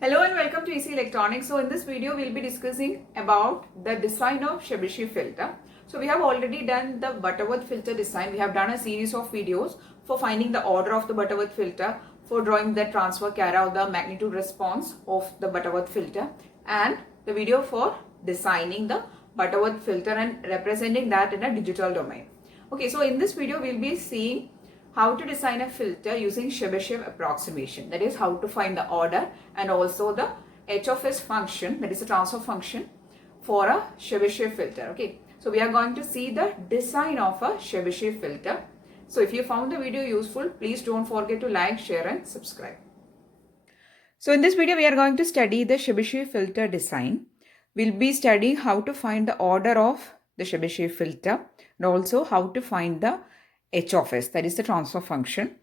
Hello and welcome to EC Electronics. So in this video we'll be discussing about the design of Chebyshev filter. So we have already done the Butterworth filter design. We have done a series of videos for finding the order of the Butterworth filter, for drawing the transfer carrier or the magnitude response of the Butterworth filter, and the video for designing the Butterworth filter and representing that in a digital domain. Okay, so in this video we'll be seeing how to design a filter using Chebyshev approximation, that is how to find the order and also the h of s function, that is the transfer function for a Chebyshev filter. Okay, so we are going to see the design of a Chebyshev filter. So if you found the video useful, please don't forget to like, share and subscribe. So in this video we are going to study the Chebyshev filter design. We'll be studying how to find the order of the Chebyshev filter and also how to find the h of s, that is the transfer function.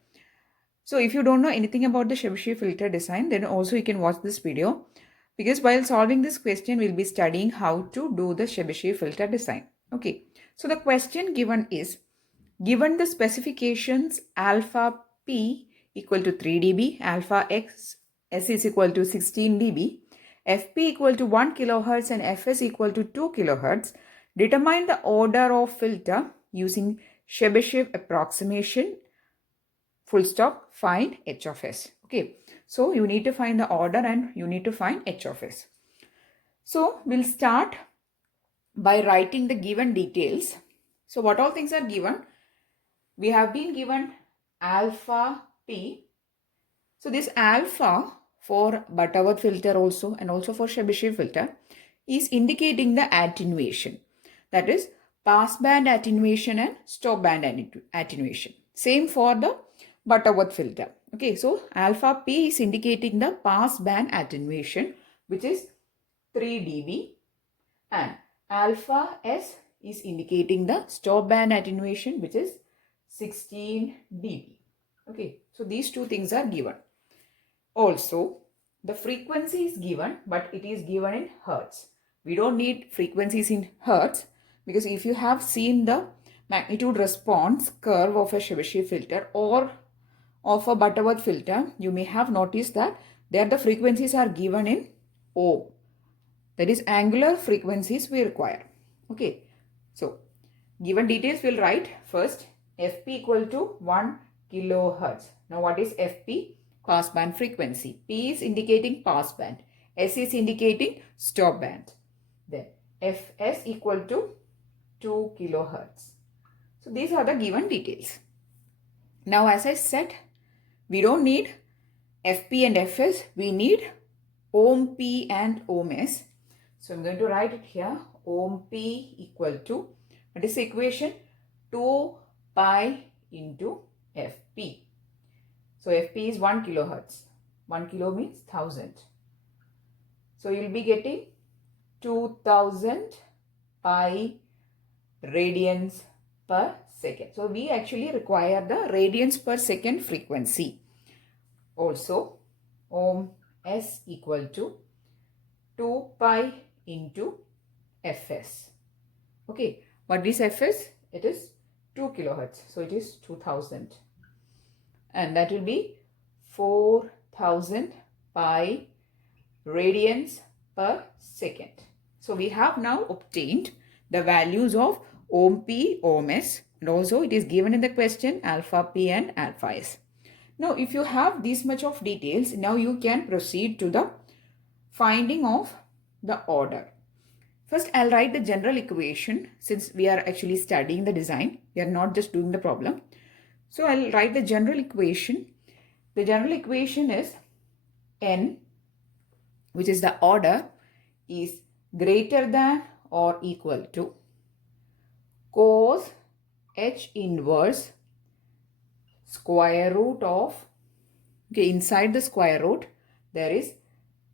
So if you don't know anything about the Chebyshev filter design, then also you can watch this video, because while solving this question we'll be studying how to do the Chebyshev filter design. Okay, so the question given is, given the specifications alpha p equal to 3 dB, alpha x s is equal to 16 dB, fp equal to 1 kilohertz and fs equal to 2 kilohertz, determine the order of filter using Chebyshev approximation, full stop, find h of s. Okay, so you need to find the order and you need to find h of s. So we'll start by writing the given details. So what all things are given? We have been given alpha p. So this alpha for Butterworth filter also and also for Chebyshev filter is indicating the attenuation, that is passband attenuation and stop band attenuation. Same for the Butterworth filter. Okay, so alpha p is indicating the passband attenuation, which is 3 dB, and alpha s is indicating the stop band attenuation, which is 16 dB. Okay, so these two things are given. Also, the frequency is given, but it is given in hertz. We don't need frequencies in hertz, because if you have seen the magnitude response curve of a Chebyshev filter or of a Butterworth filter, you may have noticed that there the frequencies are given in ohm. That is angular frequencies we require. Okay, so given details we'll write first fp equal to 1 kilohertz. Now what is fp? Passband frequency. P is indicating passband. S is indicating stop band. Then fs equal to 2 kilohertz. So these are the given details. Now as I said, we don't need fp and fs, we need ohm p and ohm s. So I'm going to write it here. Ohm p equal to, what is the equation? 2 pi into fp. So fp is 1 kilohertz. 1 kilo means 1000. So you'll be getting 2000 pi radians per second. So we actually require the radians per second frequency. Also, ohm s equal to 2 pi into fs. Okay, what is fs? It is 2 kilohertz. So it is 2000. And that will be 4000 pi radians per second. So we have now obtained the values of ohm p, ohm s, and also it is given in the question alpha p and alpha s. Now if you have this much of details, now you can proceed to the finding of the order. First I'll write the general equation, since we are actually studying the design. We are not just doing the problem. So I'll write the general equation. The general equation is n, which is the order, is greater than or equal to cos h inverse square root of, okay, inside the square root there is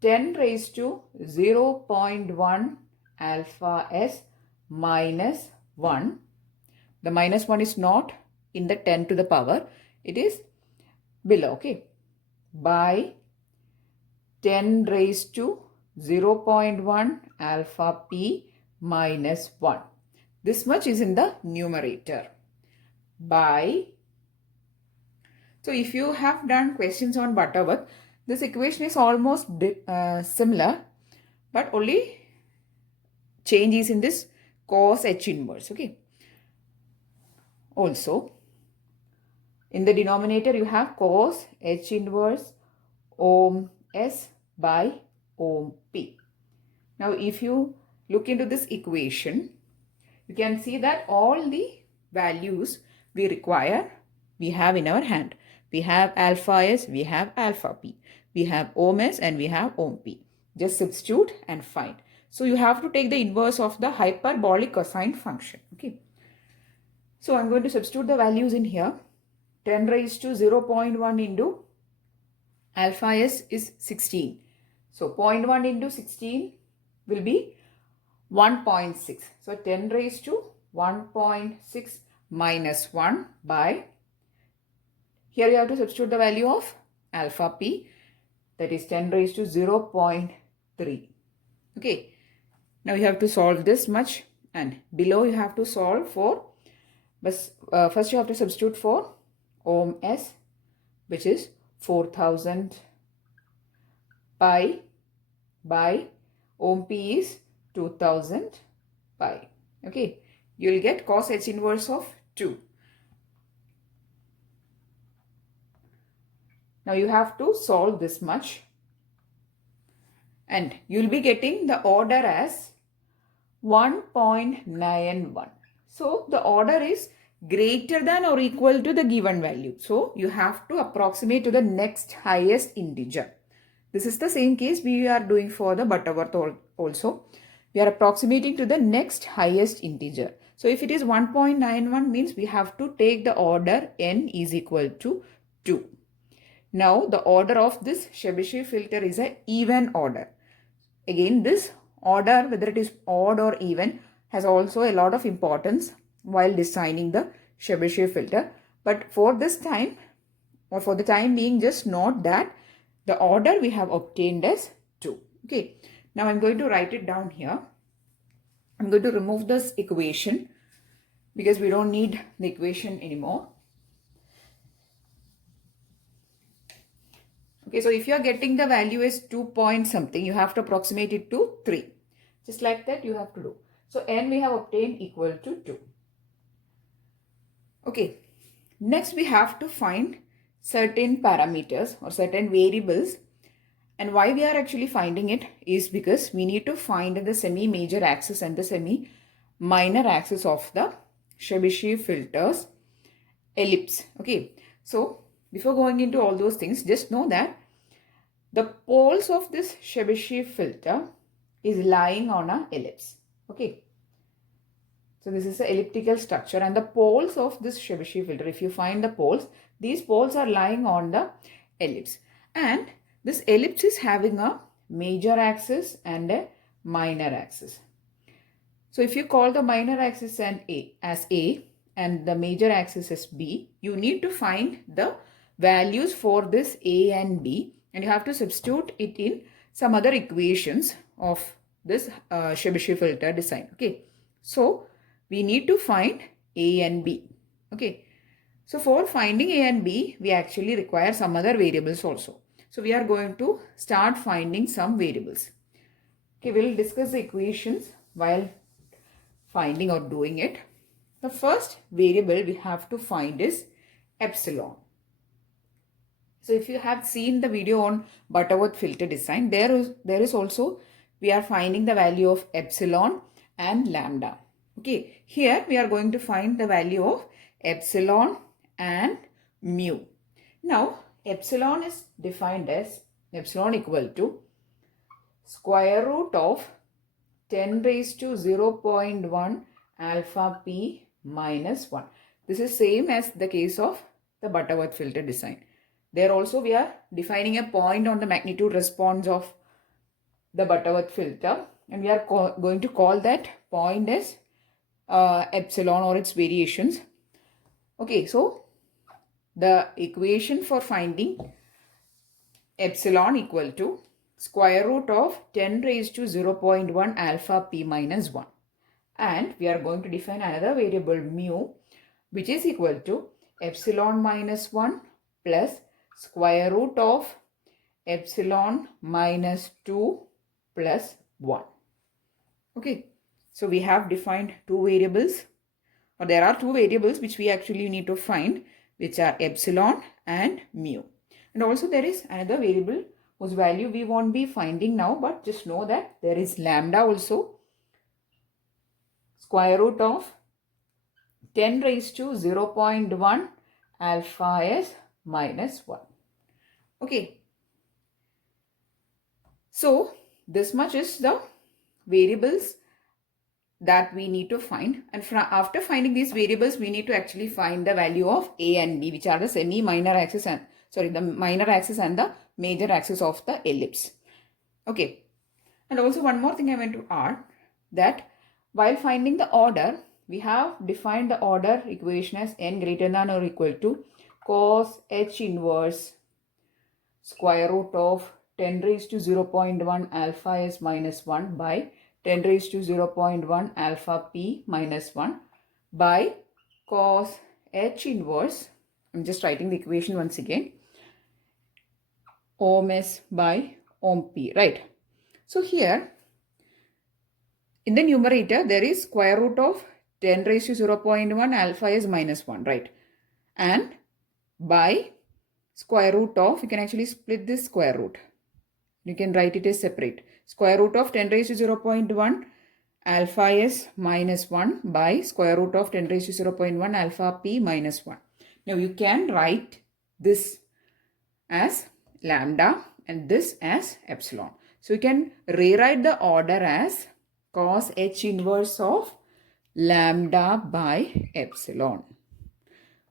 10 raised to 0.1 alpha s minus 1. The minus 1 is not in the 10 to the power, it is below, okay, by 10 raised to 0.1 alpha p minus 1. This much is in the numerator. By, so if you have done questions on Butterworth, this equation is almost similar, but only change is in this cos h inverse. Okay. Also, in the denominator you have cos h inverse ohm s by ohm p. Now, if you look into this equation, you can see that all the values we require, we have in our hand. We have alpha s, we have alpha p, we have ohm s, and we have ohm p. Just substitute and find. So you have to take the inverse of the hyperbolic cosine function. Okay. So I'm going to substitute the values in here. 10 raised to 0.1 into alpha s is 16. So 0.1 into 16 will be 1.6. So 10 raised to 1.6 minus 1 by, here you have to substitute the value of alpha p, that is 10 raised to 0.3. Okay. Now you have to solve this much, and below you have to solve for, first you have to substitute for ohm s, which is 4000 pi by ohm p is 2000 pi. Okay, you will get cos h inverse of 2. Now you have to solve this much, and you will be getting the order as 1.91. So the order is greater than or equal to the given value. So you have to approximate to the next highest integer. This is the same case we are doing for the Butterworth also. We are approximating to the next highest integer. So if it is 1.91 means we have to take the order n is equal to 2. Now the order of this Chebyshev filter is an even order. Again, this order, whether it is odd or even, has also a lot of importance while designing the Chebyshev filter. But for this time, or for the time being, just note that the order we have obtained as 2. Okay. Now I'm going to write it down here. I'm going to remove this equation because we don't need the equation anymore. Okay, so if you are getting the value as 2 point something, you have to approximate it to 3. Just like that you have to do. So n we have obtained equal to 2. Okay, next we have to find certain parameters or certain variables, and why we are actually finding it is because we need to find the semi-major axis and the semi-minor axis of the Chebyshev filter's ellipse. Okay, so before going into all those things, just know that the poles of this Chebyshev filter is lying on an ellipse. Okay, so this is an elliptical structure, and the poles of this Chebyshev filter, if you find the poles, these poles are lying on the ellipse, and this ellipse is having a major axis and a minor axis. So if you call the minor axis as A and the major axis as B, you need to find the values for this A and B, and you have to substitute it in some other equations of this Chebyshev filter design. Okay, so we need to find A and B. Okay, so for finding A and B, we actually require some other variables also. So we are going to start finding some variables. Okay, we'll discuss the equations while finding or doing it. The first variable we have to find is epsilon. So if you have seen the video on Butterworth filter design, there is also, we are finding the value of epsilon and lambda. Okay, here we are going to find the value of epsilon and mu. Now, epsilon is defined as epsilon equal to square root of 10 raised to 0.1 alpha p minus 1. This is same as the case of the Butterworth filter design. There also we are defining a point on the magnitude response of the Butterworth filter, and we are going to call that point as epsilon or its variations. Okay, so the equation for finding epsilon equal to square root of 10 raised to 0.1 alpha p minus 1, and we are going to define another variable mu, which is equal to epsilon minus 1 plus square root of epsilon minus 2 plus 1. Okay, so we have defined two variables, or there are two variables which we actually need to find, which are epsilon and mu. And also there is another variable whose value we won't be finding now, but just know that there is lambda also, square root of 10 raised to 0.1 alpha s minus 1. Okay, so this much is the variables that we need to find, and after finding these variables we need to actually find the value of a and b, which are the semi-minor axis and the minor axis and the major axis of the ellipse. Okay, and also one more thing I want to add, that while finding the order, we have defined the order equation as n greater than or equal to cos h inverse square root of 10 raised to 0.1 alpha s minus 1 by 10 raised to 0.1 alpha p minus 1 by cos h inverse, I'm just writing the equation once again, ohm s by ohm p, right? So here in the numerator there is square root of 10 raised to 0.1 alpha s minus 1, right? And by square root of, you can actually split this square root. You can write it as separate. Square root of 10 raised to 0.1 alpha s minus 1 by square root of 10 raised to 0.1 alpha p minus 1. Now you can write this as lambda and this as epsilon. So you can rewrite the order as cos h inverse of lambda by epsilon.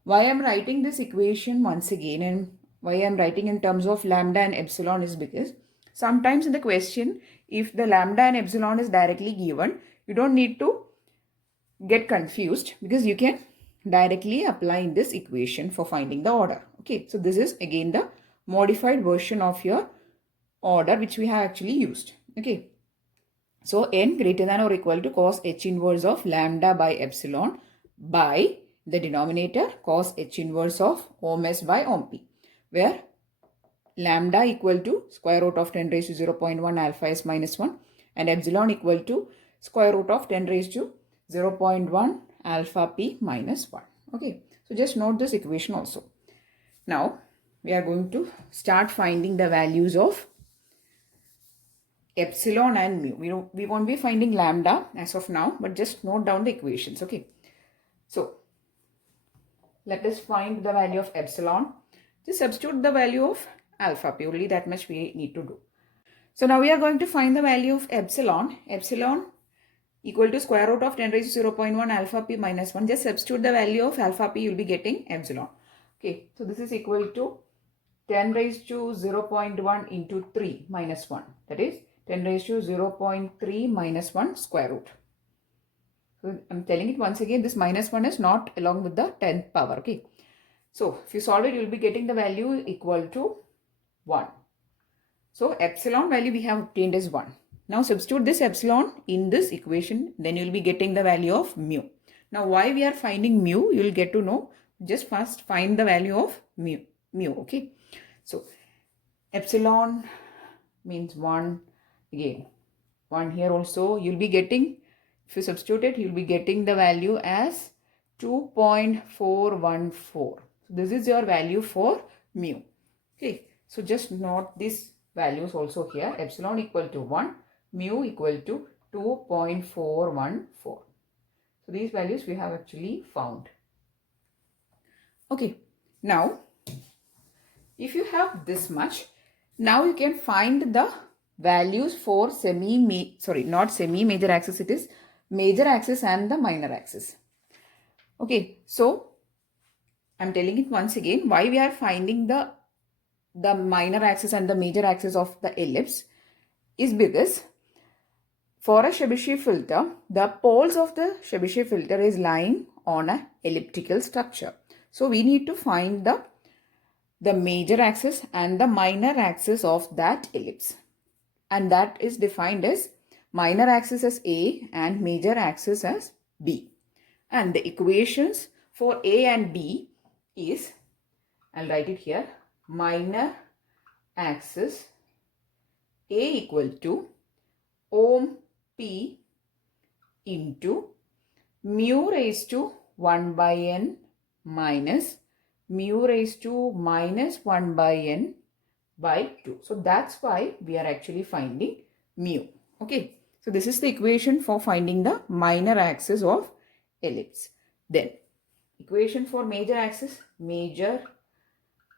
Why I am writing this equation once again and why I am writing in terms of lambda and epsilon is because sometimes in the question, if the lambda and epsilon is directly given, you don't need to get confused because you can directly apply in this equation for finding the order. Okay, so this is again the modified version of your order which we have actually used. Okay, so n greater than or equal to cos h inverse of lambda by epsilon by the denominator cos h inverse of ohm s by ohm p, where lambda equal to square root of 10 raised to 0.1 alpha s minus 1 and epsilon equal to square root of 10 raised to 0.1 alpha p minus 1. Okay, so just note this equation also. Now we are going to start finding the values of epsilon and mu. We won't be finding lambda as of now, but just note down the equations. Okay, so let us find the value of epsilon. Just substitute the value of alpha p, only that much we need to do. So now we are going to find the value of epsilon. Epsilon equal to square root of 10 raised to 0.1 alpha p minus 1. Just substitute the value of alpha p, you will be getting epsilon. Okay, so this is equal to 10 raised to 0.1 into 3 minus 1. That is 10 raised to 0.3 minus 1 square root. So I'm telling it once again, this minus 1 is not along with the 10th power. Okay, so if you solve it, you will be getting the value equal to 1. So epsilon value we have obtained is 1. Now substitute this epsilon in this equation, then you will be getting the value of mu. Now why we are finding mu, you will get to know. Just first find the value of mu. Okay, so epsilon means 1, again 1 here also. You will be getting, if you substitute it, you will be getting the value as 2.414. So this is your value for mu. Okay, so just note these values also here. Epsilon equal to 1, mu equal to 2.414. So these values we have actually found. Okay, now if you have this much, now you can find the values for not semi-major axis, it is major axis and the minor axis. Okay, so I'm telling it once again, why we are finding the minor axis and the major axis of the ellipse is because for a Chebyshev filter, the poles of the Chebyshev filter is lying on an elliptical structure. So we need to find the major axis and the minor axis of that ellipse. And that is defined as minor axis as A and major axis as B. And the equations for A and B is, I'll write it here, minor axis A equal to ohm P into mu raised to 1 by n minus mu raised to minus 1 by n by 2. So that's why we are actually finding mu. Okay. So this is the equation for finding the minor axis of ellipse. Then equation for major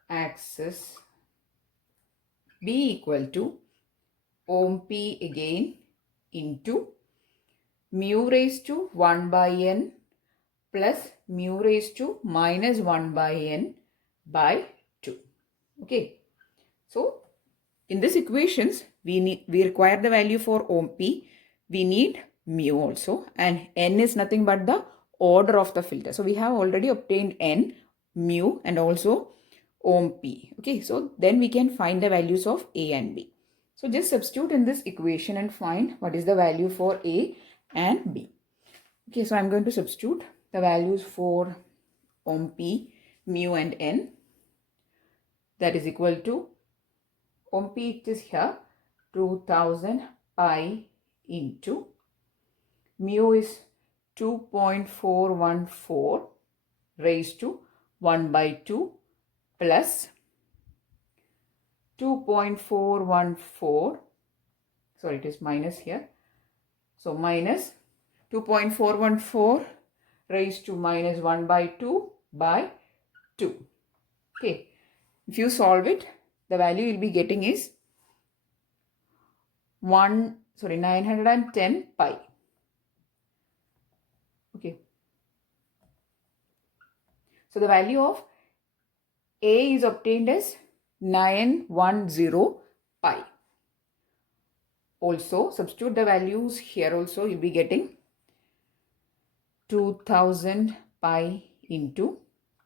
axis B equal to ohm P again into mu raised to 1 by n plus mu raised to minus 1 by n by 2. Okay. So in this equations, we require the value for ohm P. We need mu also, and n is nothing but the order of the filter. So we have already obtained n, mu, and also ohm P. Okay, so then we can find the values of A and B. So just substitute in this equation and find what is the value for A and B. Okay, so I'm going to substitute the values for ohm P, mu, and n. That is equal to ohm P, it is here 2000 pi into mu is 2.414 raised to 1 by 2 plus 2.414, sorry, it is minus here. So minus 2.414 raised to minus 1 by 2 by 2. Okay, if you solve it, the value you'll be getting is 910 pi. Okay. So the value of A is obtained as 910 pi. Also substitute the values here also, you'll be getting 2000 pi into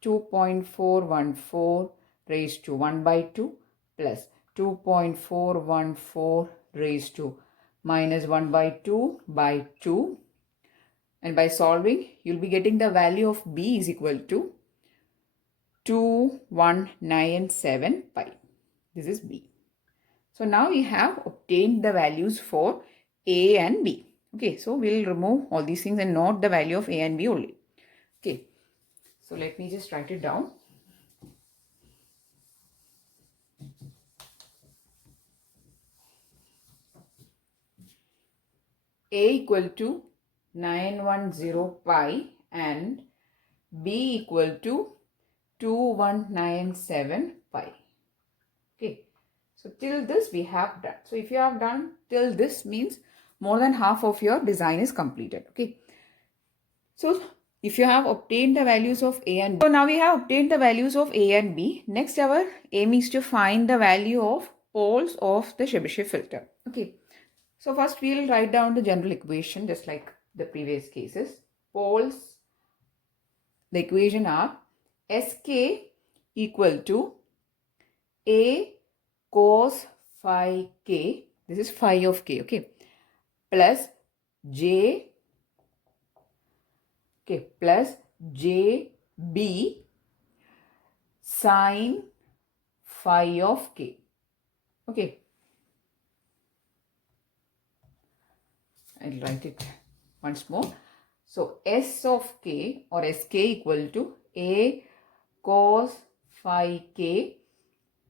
2.414 raised to 1 by 2 plus 2.414 raised to minus 1 by 2 by 2, and by solving you'll be getting the value of B is equal to 2197 pi. This is B. So now we have obtained the values for A and B. Okay, so we'll remove all these things and note the value of A and B only. Okay, so let me just write it down. A equal to 910 pi and B equal to 2197 pi. Okay, so till this we have done. So if you have done till this, means more than half of your design is completed. Okay, so if you have obtained the values of A and B, so now we have obtained the values of A and B. Next, our aim is to find the value of poles of the Chebyshev filter. Okay, so first we'll write down the general equation just like the previous cases. Poles, the equation are Sk equal to A cos phi k, this is phi of k, okay, plus J, okay, plus JB sin phi of k, okay. I'll write it once more. So S of k or Sk equal to A cos phi k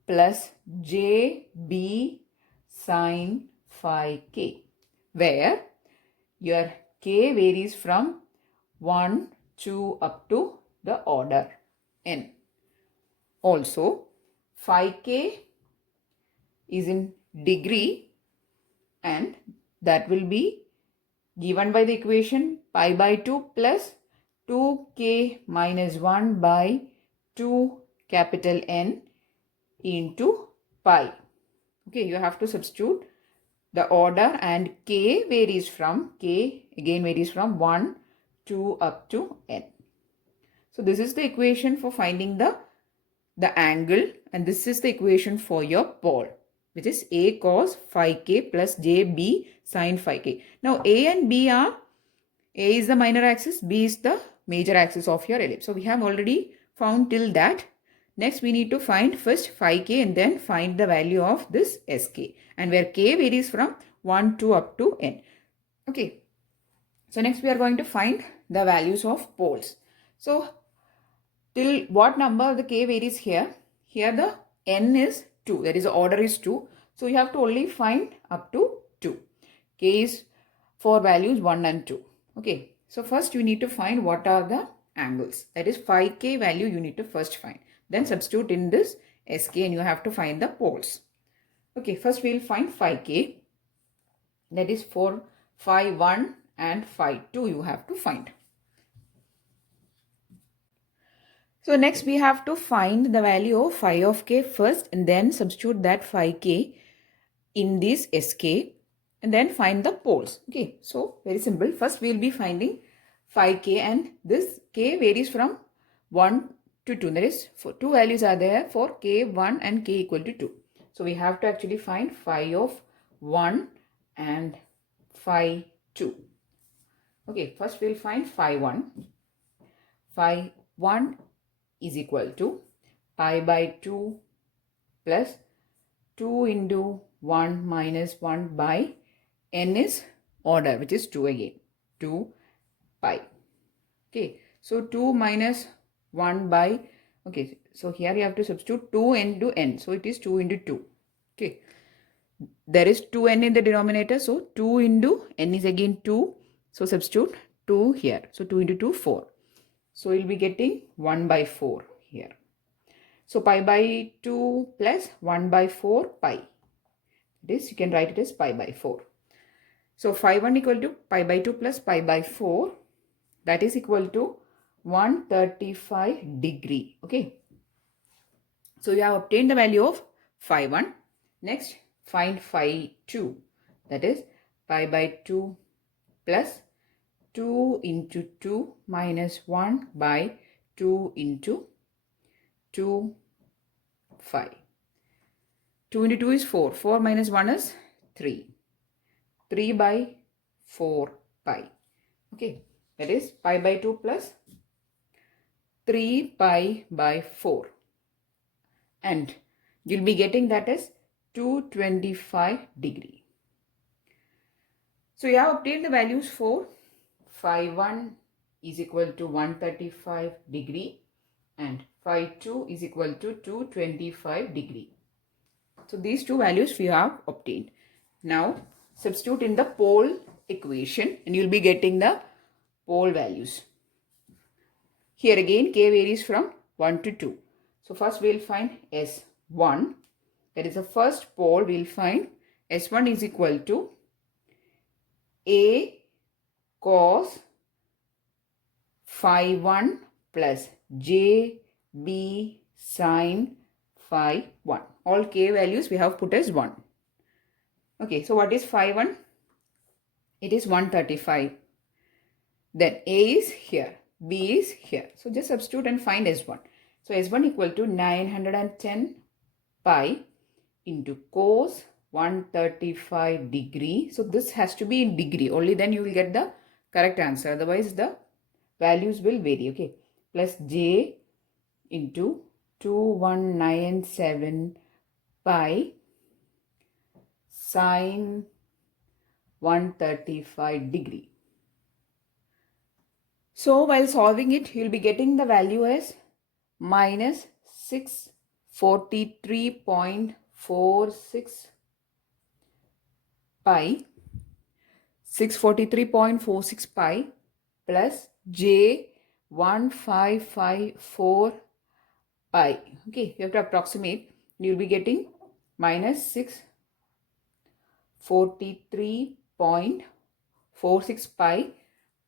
plus JB sin phi k, where your k varies from 1, 2 up to the order n. Also, phi k is in degree and that will be given by the equation pi by 2 plus 2k minus 1 by 2 capital N into pi. Okay, you have to substitute the order, and k varies from 1, 2 up to n. So this is the equation for finding the angle, and this is the equation for your pole, which is A cos phi k plus JB sin phi k. Now A and B are, A is the minor axis, B is the major axis of your ellipse. So we have already found till that. Next, we need to find first phi k and then find the value of this sk, and where k varies from 1 to up to n. Okay. So next we are going to find the values of poles. So till what number the k varies here? Here the n is 2. That is the order is 2. So you have to only find up to 2. K is for values 1 and 2. Okay. So first you need to find what are the angles. That is phi k value you need to first find. Then substitute in this sk and you have to find the poles. Okay. First we will find phi k. That is for phi 1 and phi 2 you have to find. So next we have to find the value of phi of k first and then substitute that phi k in this sk and then find the poles. Okay, so very simple. First we will be finding phi k, and this k varies from 1 to 2. That is, for two values are there for k1 and k equal to 2. So we have to actually find phi of 1 and phi 2. Okay, first we will find phi 1. Phi 1 is equal to pi by 2 plus 2 into 1 minus 1 by n is order, which is 2 again, 2 pi. Okay, so 2 minus 1 by, okay, so here you have to substitute 2 into n, so it is 2 into 2. Okay, there is 2n in the denominator, so 2 into n is again 2, so substitute 2 here, so 2 into 2, 4. So you'll be getting 1 by 4 here. So pi by 2 plus 1 by 4 pi. This you can write it as pi by 4. So phi 1 equal to pi by 2 plus pi by 4. That is equal to 135 degree. Okay. So you have obtained the value of phi 1. Next, find phi 2. That is pi by 2 plus 2 into 2 minus 1 by 2 into 2 phi. 2 into 2 is 4. 4 minus 1 is 3. 3 by 4 pi. Okay. That is pi by 2 plus 3 pi by 4. And you'll be getting that as 225 degree. So you have obtained the values for phi 1 is equal to 135 degree and phi 2 is equal to 225 degree. So these two values we have obtained. Now substitute in the pole equation and you'll be getting the pole values. Here again k varies from 1 to 2. So first we will find S1. That is the first pole. We will find S1 is equal to A cos phi 1 plus J B sin phi 1. All k values we have put as 1. Okay, so what is phi 1? It is 135. Then A is here, B is here. So just substitute and find S1. So S1 equal to 910 pi into cos 135 degree. So this has to be in degree. Only then you will get the correct answer. Otherwise the values will vary. Okay. Plus J into 2197 pi sin 135 degree. So while solving it, you will be getting the value as minus 643.46 pi, 643.46 pi plus J 1554 pi. Okay, you have to approximate. You will be getting minus 643.46 pi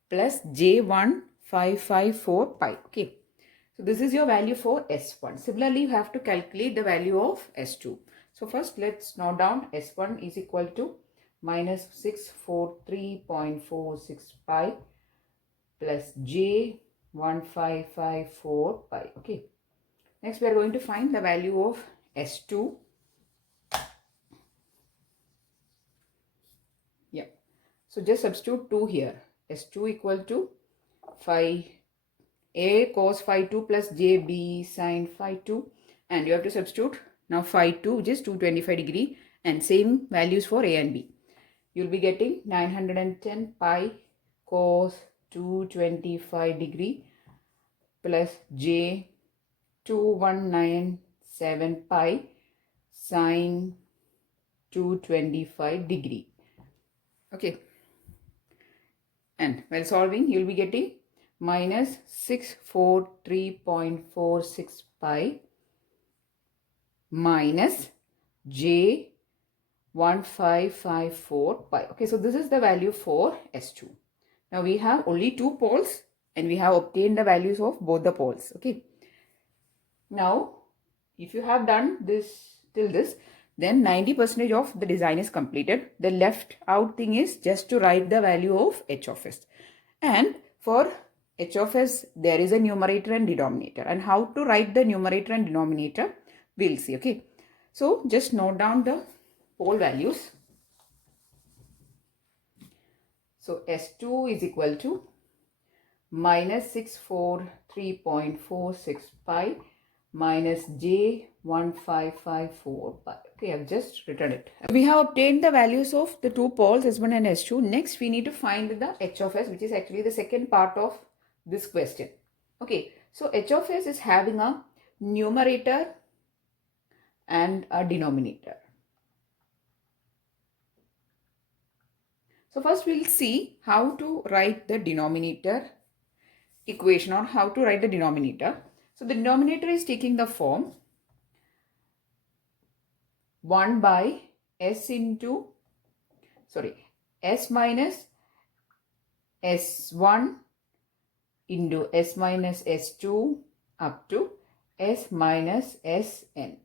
plus J1554 pi. Okay. So this is your value for S1. Similarly, you have to calculate the value of S2. So first let's note down S1 is equal to minus 643.46 pi plus J1554 pi. Okay. Next we are going to find the value of S2. Yeah. So just substitute 2 here. S2 equal to phi A cos phi 2 plus JB sin phi 2 and you have to substitute now phi 2, which is 225 degree, and same values for A and B. You'll be getting 910 pi cos 225 degree plus j 2197 pi sine 225 degree. Okay. And while solving, you'll be getting minus 643.46 pi minus j 1554 pi. Okay, so this is the value for S2. Now we have only two poles and we have obtained the values of both the poles. Okay. Now, if you have done this till this, then 90% of the design is completed. The left out thing is just to write the value of h of s. And for h of s, there is a numerator and denominator. And how to write the numerator and denominator, we'll see. Okay. So just note down the pole values. So S2 is equal to minus 643.46 pi minus j 1554 pi. Okay, I've just written it. We have obtained the values of the two poles S1 and S2. Next, we need to find the h of s, which is actually the second part of this question. Okay, so h of s is having a numerator and a denominator. So first we'll see how to write the denominator equation, or how to write the denominator. So the denominator is taking the form 1 by s minus s1 into s minus s2 up to s minus sn.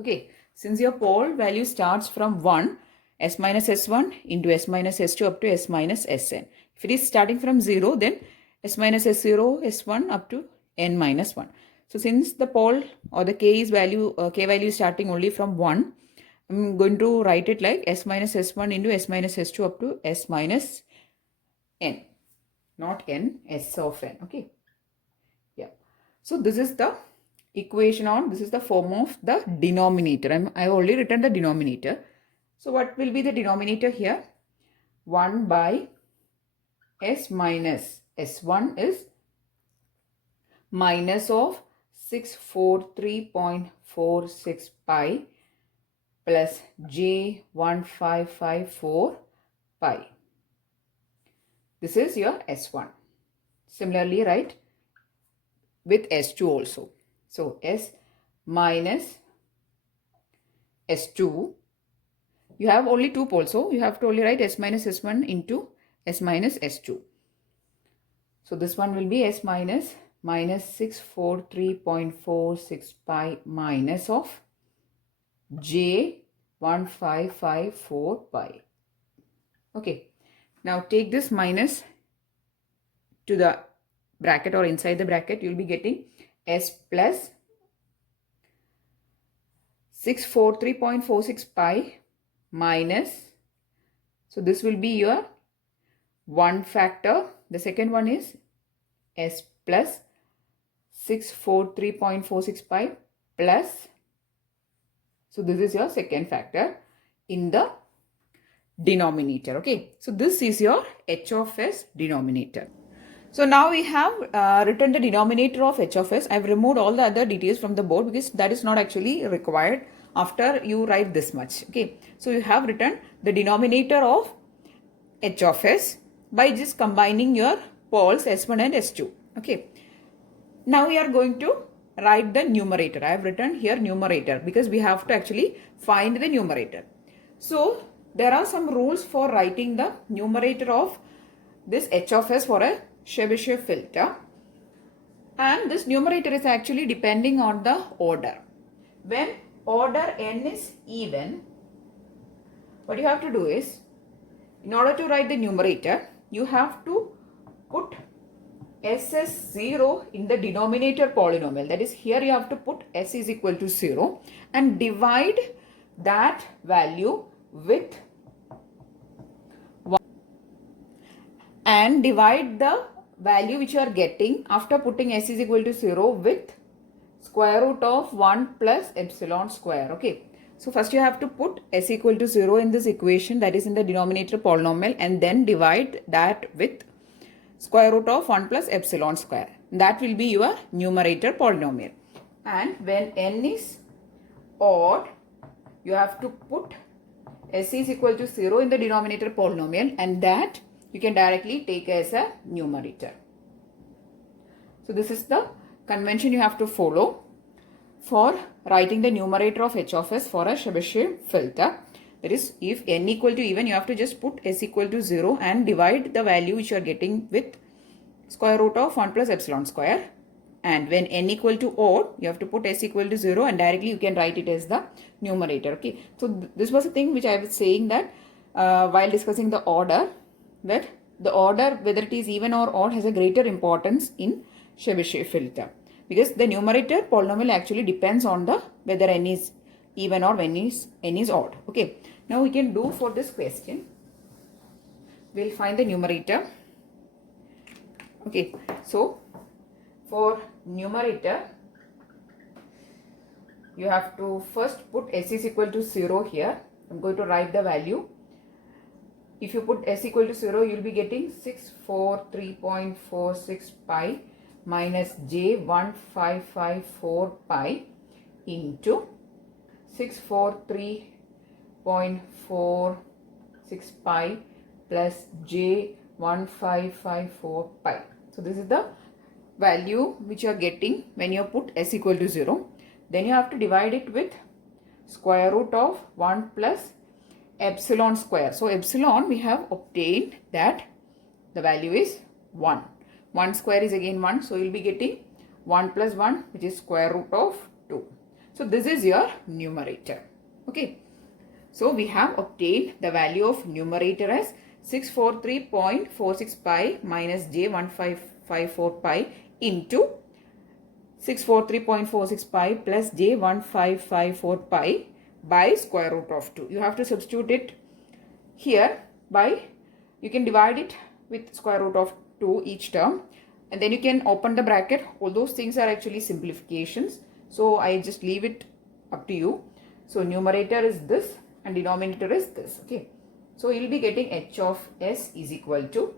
Okay, since your pole value starts from 1, s minus s1 into s minus s2 up to s minus sn. If it is starting from 0, then s minus s0, s1 up to n minus 1. So since the pole or the k value is starting only from 1, I'm going to write it like s minus s1 into s minus s2 up to s minus n, not n, s of n. Okay. Yeah. So this is the equation, or this is the form of the denominator. I've already written the denominator. So what will be the denominator here? 1 by s minus s1 is minus of 643.46 pi plus j 1554 pi. This is your S1. Similarly, write with S2 also. So S minus S2. You have only two poles, so you have to only write S minus S1 into S minus S2. So this one will be S minus 643.46 pi minus of j 1554 pi. Okay. Now take this minus to the bracket or inside the bracket. You will be getting S plus 643.46 pi minus. So this will be your one factor. The second one is S plus 643.46 pi plus. So this is your second factor in the denominator. Okay. So this is your h of s denominator. So now we have written the denominator of h of s. I've removed all the other details from the board because that is not actually required after you write this much. Okay. So you have written the denominator of h of s by just combining your poles S1 and S2. Okay. Now we are going to write the numerator. I have written here numerator because we have to actually find the numerator. So there are some rules for writing the numerator of this h of s for a Chebyshev filter. And this numerator is actually depending on the order. When order n is even, what you have to do is, in order to write the numerator, you have to put SS0 in the denominator polynomial. That is, here you have to put s is equal to 0 and divide that value with 1 and divide the value which you are getting after putting s is equal to 0 with square root of 1 plus epsilon square. Okay. So first you have to put s equal to 0 in this equation, that is in the denominator polynomial, and then divide that with square root of 1 plus epsilon square. That will be your numerator polynomial. And when n is odd, you have to put s is equal to 0 in the denominator polynomial, and that you can directly take as a numerator. So this is the convention you have to follow for writing the numerator of h of s for a Chebyshev filter. That is, if n equal to even, you have to just put s equal to 0 and divide the value which you are getting with square root of 1 plus epsilon square. And when n equal to odd, you have to put s equal to 0 and directly you can write it as the numerator. Okay. So this was the thing which I was saying that while discussing the order, that the order, whether it is even or odd, has a greater importance in Chebyshev filter. Because the numerator polynomial actually depends on the whether n is even or when n is odd. Okay. Now we can do for this question. We'll find the numerator. Okay. So for numerator, you have to first put s is equal to 0 here. I'm going to write the value. If you put s equal to 0, you'll be getting 643.46 pi minus j1554 pi into 643.46 pi plus j1554 pi. So this is the value which you are getting when you put s equal to 0. Then you have to divide it with square root of 1 plus epsilon square. So epsilon, we have obtained that the value is 1. 1 square is again 1. So you will be getting 1 plus 1, which is square root of 2. So this is your numerator. Okay. So we have obtained the value of numerator as 643.46 pi minus j1554 pi into 643.46 pi plus j1554 pi by square root of 2. You have to substitute it here by, you can divide it with square root of 2 each term, and then you can open the bracket. All those things are actually simplifications, so I just leave it up to you. So numerator is this and denominator is this. Okay. So you will be getting h of s is equal to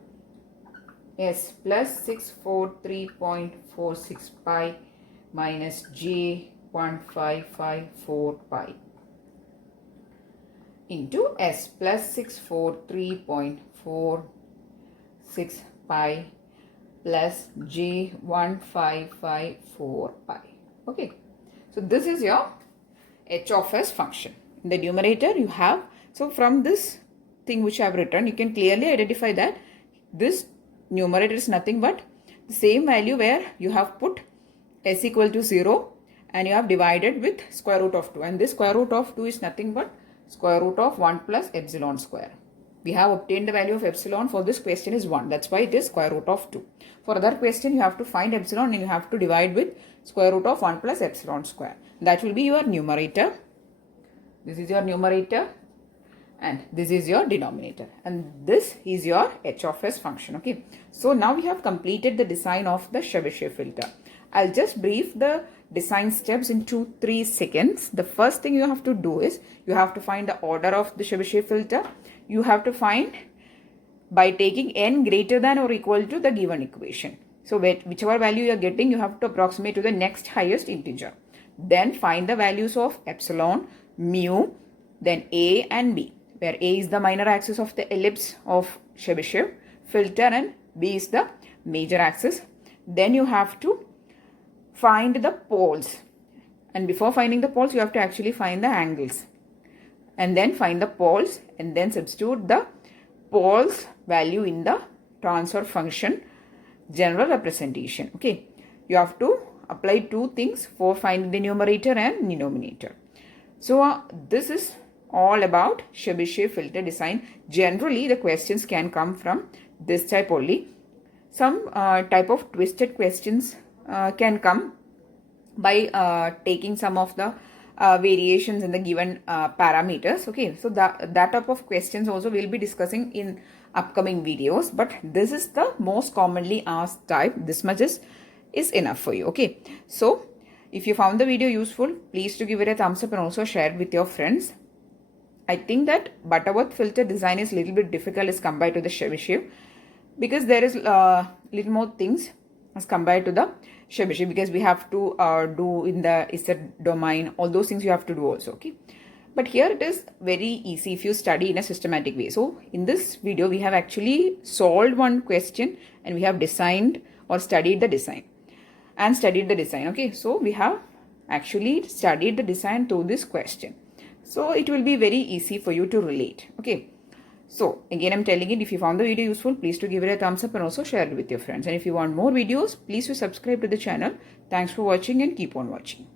s plus 643.46 pi minus j1554 pi into s plus 643.46 pi plus j1554 pi. Okay. So this is your h of s function. In the numerator you have, so from this thing which I have written, you can clearly identify that this numerator is nothing but the same value where you have put s equal to 0 and you have divided with square root of 2, and this square root of 2 is nothing but square root of 1 plus epsilon square. We have obtained the value of epsilon for this question is 1. That's why it is square root of 2. For other question, you have to find epsilon and you have to divide with square root of 1 plus epsilon square. That will be your numerator. This is your numerator and this is your denominator, and this is your h of s function. Okay. So now we have completed the design of the Chebyshev filter. I'll just brief the design steps in 2-3 seconds. The first thing you have to do is you have to find the order of the Chebyshev filter. You have to find by taking n greater than or equal to the given equation. So whichever value you are getting, you have to approximate to the next highest integer. Then find the values of epsilon, mu, then a and b, where a is the minor axis of the ellipse of Chebyshev filter and b is the major axis. Then you have to find the poles, and before finding the poles you have to actually find the angles, and then find the poles and then substitute the poles value in the transfer function general representation. Okay, you have to apply two things for finding the numerator and denominator. So this is all about Chebyshev filter design. Generally the questions can come from this type only. Some type of twisted questions can come by taking some of the variations in the given parameters. Okay, so that type of questions also we'll be discussing in upcoming videos, but this is the most commonly asked type. This much is enough for you. Okay, so If you found the video useful, please to give it a thumbs up and also share it with your friends. I think that Butterworth filter design is a little bit difficult as compared to the Chebyshev, because there is little more things as compared to the Chebyshev, because we have to do in the ISRO domain, all those things you have to do also, okay. But here it is very easy if you study in a systematic way. So in this video, we have actually solved one question and we have designed or studied the design okay. So we have actually studied the design through this question. So it will be very easy for you to relate, okay. So again, I'm telling it, if you found the video useful, please to give it a thumbs up and also share it with your friends. And if you want more videos, please to subscribe to the channel. Thanks for watching and keep on watching.